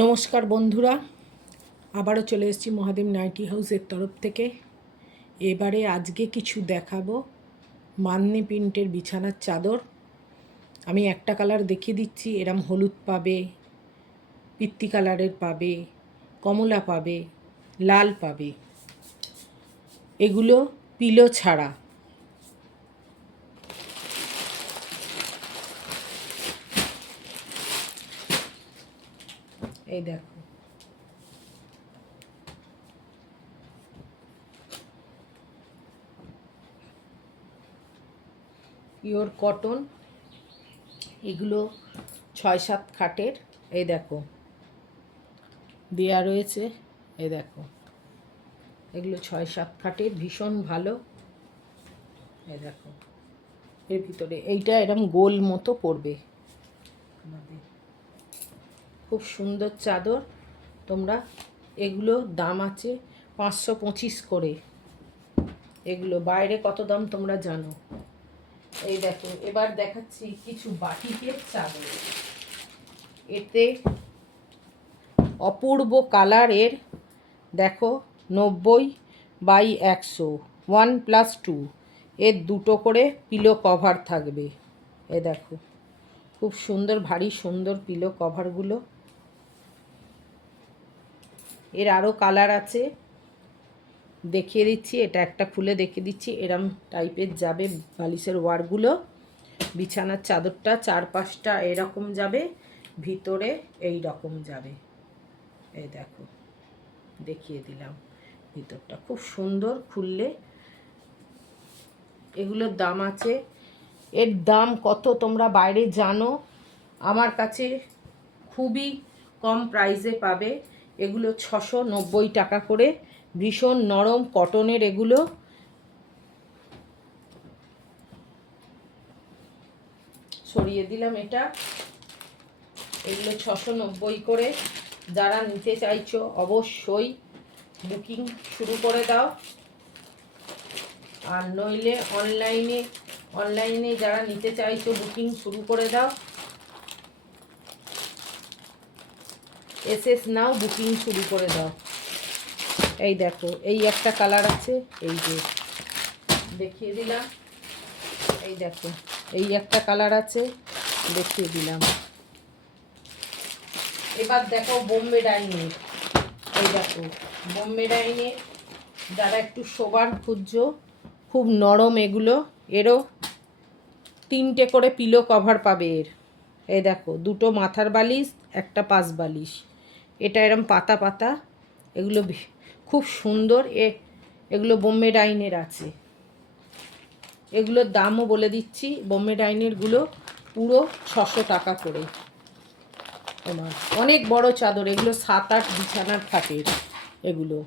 নমস্কার বন্ধুরা, আবারও চলে এসেছি মহাদেব নাইটি হাউসের তরফ থেকে। এবারে আজকে কিছু দেখাবো মান্নি প্রিন্টের বিছানার চাদর। আমি একটা কালার দেখিয়ে দিচ্ছি, এরম হলুদ পাবে, পিত্তি কালারের পাবে, কমলা পাবে, লাল পাবে। এগুলো পিলো ছাড়া। এই দেখো, পিওর কটন। এগুলো 6-7 খাটের। এই দেখো দেয়া রয়েছে, এই দেখো এগুলো 6-7 খাটের, ভীষণ ভালো। এই দেখো এর ভিতরে এইটা এরম গোল মতো পড়বে, খুব সুন্দর চাদর। তোমরা এগুলো দাম আছে 525 করে। এগুলো বাইরে কত দাম তোমরা জানো। এই দেখো, এবার দেখাচ্ছি কিছু বাটিকের চাদর। এতে অপূর্ব কালারের, দেখো 90/100 1+2, এর দুটো করে পিলো কভার থাকবে। এ দেখো খুব সুন্দর, ভারী সুন্দর পিলো কভারগুলো। এর আরও কালার আছে, দেখিয়ে দিচ্ছি। এটা একটা খুলে দেখিয়ে দিচ্ছি। এরম টাইপের যাবে বালিশের ওয়ারগুলো। বিছানার চাদরটা 4-5টা এরকম যাবে, ভিতরে এই রকম যাবে। এই দেখো দেখিয়ে দিলাম, ভিতরটা খুব সুন্দর খুললে। এগুলোর দাম আছে, এর দাম কত তোমরা বাইরে জানো, আমার কাছে খুবই কম প্রাইসে পাবে। এগুলো 690 টাকা করে, ভীষণ নরম কটনের। এগুলো সরিয়ে দিলাম এটা। এগুলো 690 করে। যারা নিতে চাইছো অবশ্যই বুকিং শুরু করে দাও। আর নইলে অনলাইনে যারা নিতে চাইছো বুকিং শুরু করে দাও। এসএস নাও, বুকিং শুরু করে দাও। এই দেখো, এই একটা কালার আছে, এই যে দেখিয়ে দিলাম। এই দেখো এই একটা কালার আছে, দেখিয়ে দিলাম। এবার দেখো বোম্বে ডাইনিং। এই দেখো বোম্বে ডাইনিং, যারা একটু শোবার খুঁজছো, খুব নরম এগুলো। এরও 3টে করে পিলো কভার পাবে এর। এই দেখো দুটো মাথার বালিশ, একটা পাশ বালিশ। এটা এরম পাতা পাতা, এগুলো খুব সুন্দর। এগুলো বোম্বে ডাইনের আছে। এগুলোর দামও বলে দিচ্ছি, বোম্বে ডাইনেরগুলো পুরো 600 টাকা করে। তোমার অনেক বড় চাদর, এগুলো 7-8 বিছানার খাটের এগুলো।